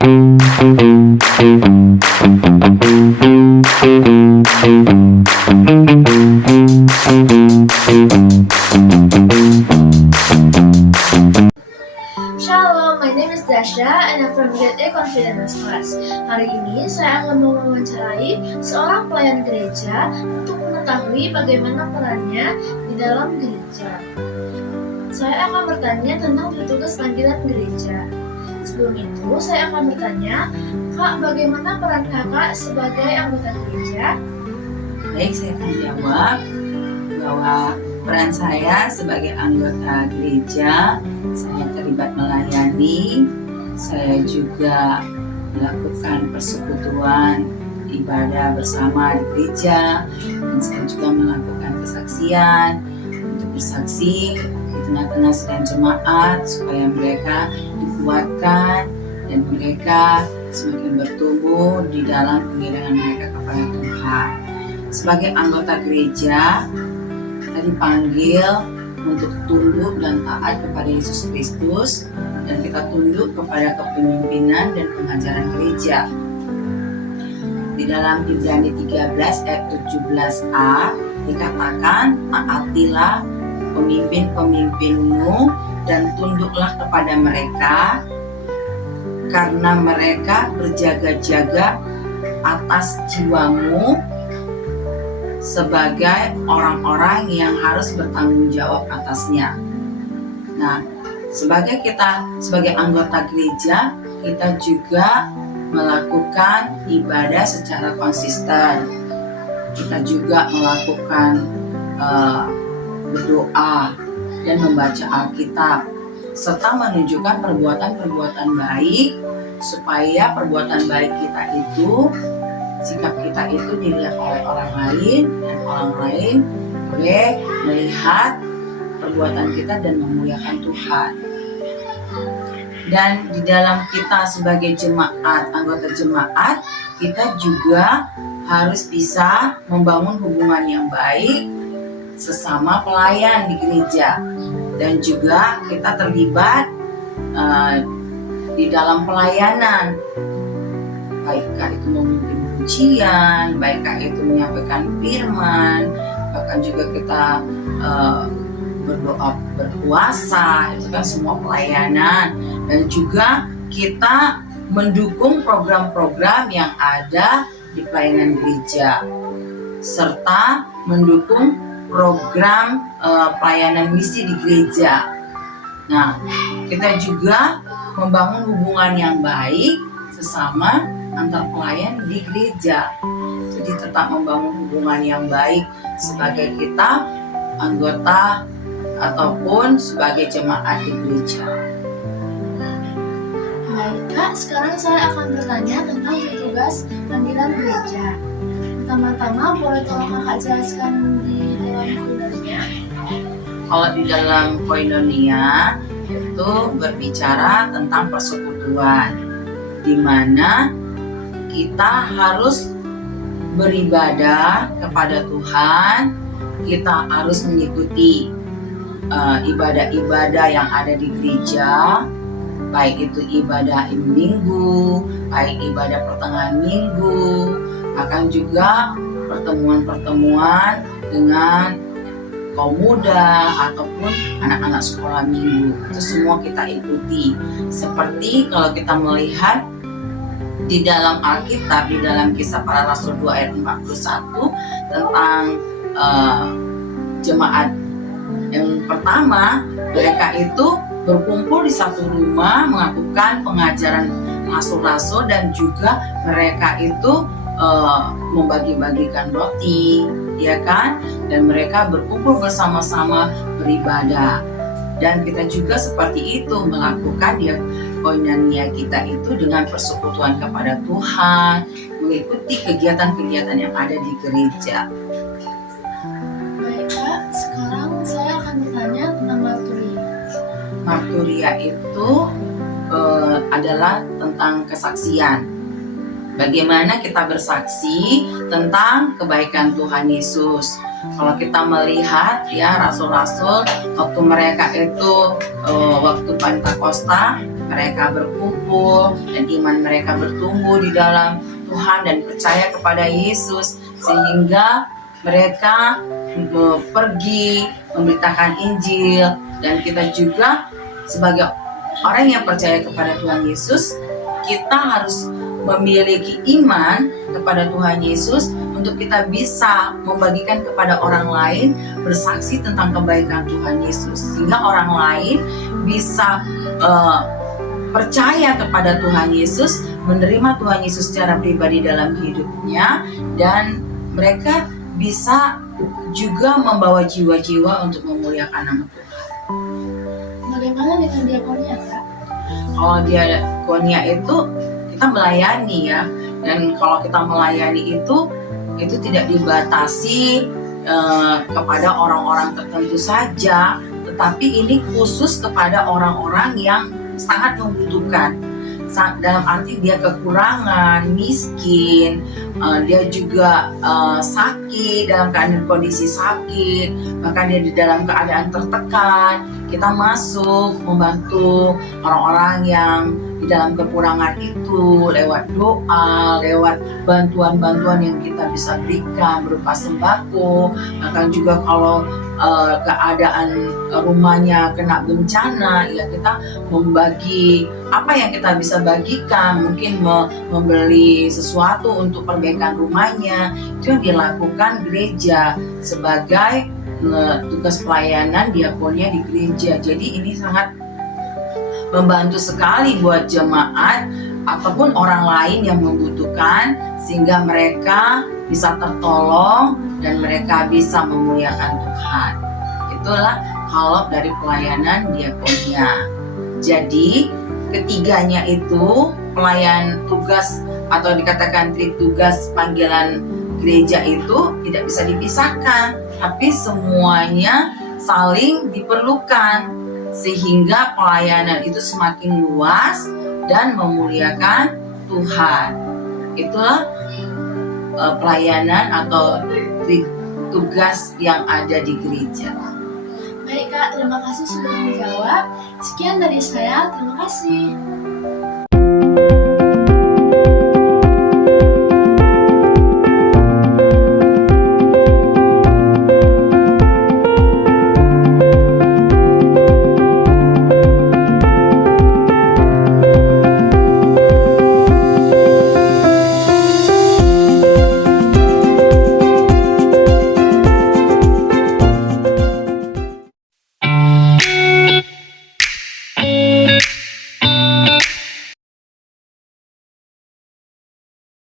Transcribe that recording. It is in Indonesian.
Shalom, my name is Dasha and I'm from Grade A Confidence Class. Hari ini saya akan mewawancarai seorang pelayan gereja untuk mengetahui bagaimana perannya di dalam gereja. Saya akan bertanya tentang petugas panggilan gereja. Sebelum itu, saya akan bertanya, Kak, bagaimana peran Kakak sebagai anggota gereja? Baik, saya akan jawab bahwa peran saya sebagai anggota gereja, saya terlibat melayani, saya juga melakukan persekutuan ibadah bersama di gereja, dan saya juga melakukan kesaksian untuk bersaksi di tengah-tengah sedang jemaat supaya mereka dikuatkan dan mereka semakin bertumbuh di dalam pengiringan mereka kepada Tuhan. Sebagai anggota gereja, kita dipanggil untuk tunduk dan taat kepada Yesus Kristus, dan kita tunduk kepada kepemimpinan dan pengajaran gereja. Di dalam Ibrani 13 ayat 17a dikatakan, taatilah pemimpin-pemimpinmu dan tunduklah kepada mereka, karena mereka berjaga-jaga atas jiwamu sebagai orang-orang yang harus bertanggung jawab atasnya. Nah, sebagai anggota gereja, kita juga melakukan ibadah secara konsisten. Kita juga melakukan berdoa dan membaca Alkitab, serta menunjukkan perbuatan-perbuatan baik, supaya perbuatan baik kita itu, sikap kita itu dilihat oleh orang lain, dan orang lain boleh melihat perbuatan kita dan memuliakan Tuhan. Dan di dalam kita sebagai jemaat, anggota jemaat, kita juga harus bisa membangun hubungan yang baik sesama pelayan di gereja, dan juga kita terlibat di dalam pelayanan, baikkah itu memimpin pujian, baikkah itu menyampaikan firman, bahkan juga kita berdoa, berpuasa, itu kan semua pelayanan. Dan juga kita mendukung program-program yang ada di pelayanan gereja, serta mendukung program pelayanan misi di gereja. Nah, kita juga membangun hubungan yang baik sesama antar pelayan di gereja. Jadi tetap membangun hubungan yang baik sebagai kita anggota ataupun sebagai jemaat di gereja. Baik, Kak, sekarang saya akan bertanya tentang petugas panggilan gereja. Pertama-tama, boleh tolong Kakak jelaskan di dalam koinonia? Kalau di dalam koinonia itu berbicara tentang persekutuan, di mana kita harus beribadah kepada Tuhan, kita harus mengikuti ibadah-ibadah yang ada di gereja, baik itu ibadah minggu, baik ibadah pertengahan minggu, bahkan juga pertemuan-pertemuan dengan kaum muda ataupun anak-anak sekolah minggu. Itu semua kita ikuti. Seperti kalau kita melihat di dalam Alkitab, di dalam Kisah Para Rasul 2 ayat 41 tentang jemaat yang pertama, mereka itu berkumpul di satu rumah melakukan pengajaran rasul-rasul, dan juga mereka itu membagi-bagikan roti, ya kan? Dan mereka berkumpul bersama-sama beribadah. Dan kita juga seperti itu melakukan koinonia kita itu dengan persekutuan kepada Tuhan, mengikuti kegiatan-kegiatan yang ada di gereja. Baik, Kak, sekarang saya akan bertanya tentang marturia. Marturia itu adalah tentang kesaksian. Bagaimana kita bersaksi tentang kebaikan Tuhan Yesus. Kalau kita melihat ya rasul-rasul waktu mereka itu waktu Pentakosta, mereka berkumpul dan iman mereka bertumbuh di dalam Tuhan dan percaya kepada Yesus, sehingga mereka pergi memberitakan Injil. Dan kita juga sebagai orang yang percaya kepada Tuhan Yesus, kita harus memiliki iman kepada Tuhan Yesus untuk kita bisa membagikan kepada orang lain, bersaksi tentang kebaikan Tuhan Yesus, sehingga orang lain bisa percaya kepada Tuhan Yesus, menerima Tuhan Yesus secara pribadi dalam hidupnya, dan mereka bisa juga membawa jiwa-jiwa untuk memuliakan nama Tuhan. Bagaimana dengan diakonia, Kak? Kalau diakonia itu kita melayani ya, dan kalau kita melayani itu tidak dibatasi kepada orang-orang tertentu saja, tetapi ini khusus kepada orang-orang yang sangat membutuhkan. Dalam arti dia kekurangan, miskin, dia juga sakit, dalam keadaan kondisi sakit, bahkan dia di dalam keadaan tertekan. Kita masuk membantu orang-orang yang di dalam kekurangan itu lewat doa, lewat bantuan-bantuan yang kita bisa berikan berupa sembako. Bahkan juga kalau keadaan rumahnya kena bencana, ya kita membagi apa yang kita bisa bagikan, mungkin membeli sesuatu untuk perbaikan rumahnya. Itu yang dilakukan gereja sebagai tugas pelayanan diakonia di gereja. Jadi ini sangat membantu sekali buat jemaat ataupun orang lain yang membutuhkan, sehingga mereka bisa tertolong dan mereka bisa memuliakan Tuhan. Itulah kalau dari pelayanan diakonia. Jadi ketiganya itu pelayan tugas atau dikatakan tugas panggilan gereja itu tidak bisa dipisahkan, tapi semuanya saling diperlukan, sehingga pelayanan itu semakin luas dan memuliakan Tuhan. Itulah pelayanan atau tugas yang ada di gereja. Baik Kak, terima kasih sudah menjawab. Sekian dari saya, terima kasih.